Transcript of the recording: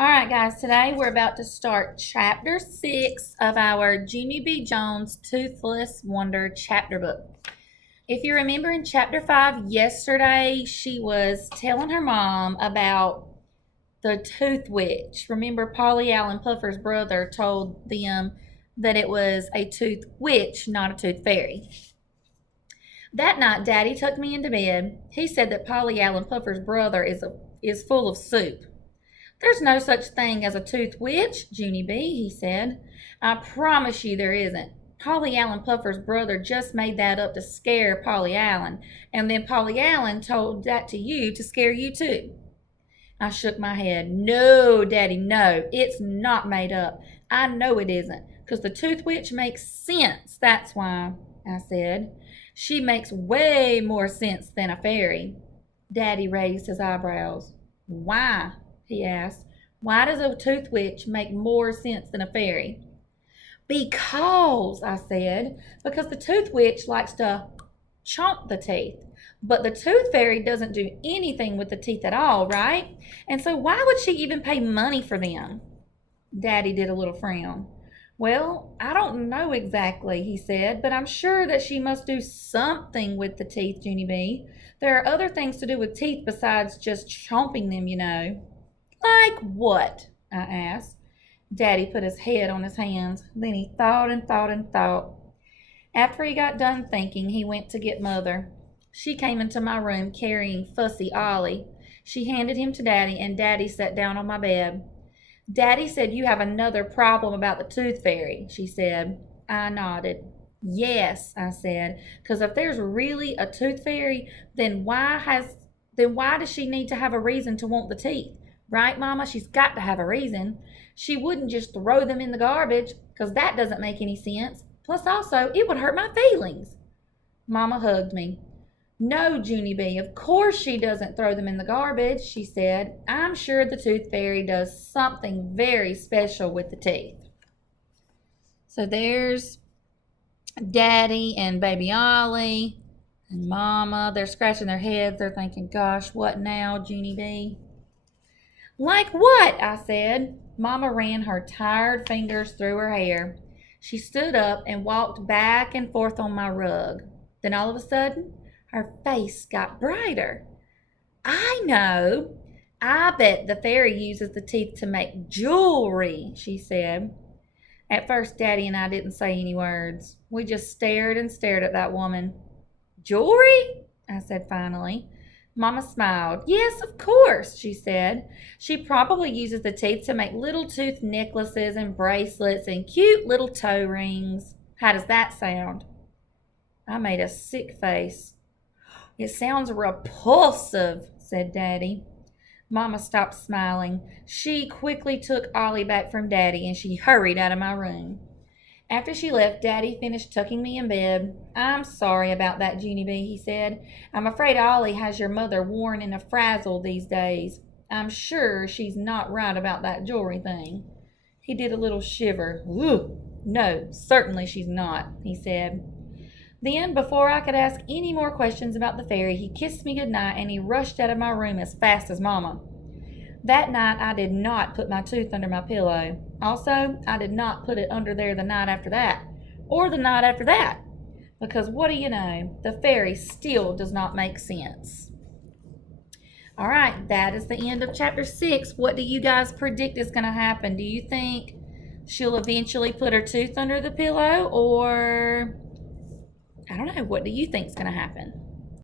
All right, guys, today we're about to start chapter 6 of our Junie B. Jones Toothless Wonder chapter book. If you remember in chapter 5 yesterday, she was telling her mom about the tooth witch. Remember, Polly Allen Puffer's brother told them that it was a tooth witch, not a tooth fairy. That night, Daddy tucked me into bed. He said that Polly Allen Puffer's brother is full of soup. "There's no such thing as a tooth witch, Junie B," he said. "I promise you there isn't. Polly Allen Puffer's brother just made that up to scare Polly Allen, and then Polly Allen told that to you to scare you too." I shook my head. "No, Daddy, no, it's not made up. I know it isn't, 'cause the tooth witch makes sense, that's why," I said. "She makes way more sense than a fairy." Daddy raised his eyebrows. "Why?" he asked. "Why does a tooth witch make more sense than a fairy?" "Because," I said, "because the tooth witch likes to chomp the teeth. But the tooth fairy doesn't do anything with the teeth at all, right? And so why would she even pay money for them?" Daddy did a little frown. "Well, I don't know exactly," he said, "but I'm sure that she must do something with the teeth, Junie B. There are other things to do with teeth besides just chomping them, you know." "Like what?" I asked. Daddy put his head on his hands. Then he thought and thought and thought. After he got done thinking, he went to get Mother. She came into my room carrying Fussy Ollie. She handed him to Daddy, and Daddy sat down on my bed. "Daddy said you have another problem about the tooth fairy," she said. I nodded. "Yes," I said, "because if there's really a tooth fairy, then why does she need to have a reason to want the teeth? Right, Mama? She's got to have a reason. She wouldn't just throw them in the garbage, because that doesn't make any sense. Plus, also, it would hurt my feelings." Mama hugged me. "No, Junie B, of course she doesn't throw them in the garbage," she said. "I'm sure the tooth fairy does something very special with the teeth." So there's Daddy and baby Ollie and Mama. They're scratching their heads. They're thinking, "Gosh, what now, Junie B?" "Like what?" I said. Mama ran her tired fingers through her hair. She stood up and walked back and forth on my rug. Then all of a sudden, her face got brighter. "I know. I bet the fairy uses the teeth to make jewelry," she said. At first, Daddy and I didn't say any words. We just stared and stared at that woman. "Jewelry?" I said finally. Mama smiled. "Yes, of course," she said. "She probably uses the teeth to make little tooth necklaces and bracelets and cute little toe rings. How does that sound?" I made a sick face. "It sounds repulsive," said Daddy. Mama stopped smiling. She quickly took Ollie back from Daddy and she hurried out of my room. After she left, Daddy finished tucking me in bed. "I'm sorry about that, Junie B," he said. "I'm afraid Ollie has your mother worn in a frazzle these days. I'm sure she's not right about that jewelry thing." He did a little shiver. "Ooh, no, certainly she's not," he said. Then, before I could ask any more questions about the fairy, he kissed me good night and he rushed out of my room as fast as Mama. That night, I did not put my tooth under my pillow. Also, I did not put it under there the night after that, or the night after that, because what do you know? The fairy still does not make sense. All right, that is the end of chapter 6. What do you guys predict is going to happen? Do you think she'll eventually put her tooth under the pillow, or I don't know, what do you think is going to happen?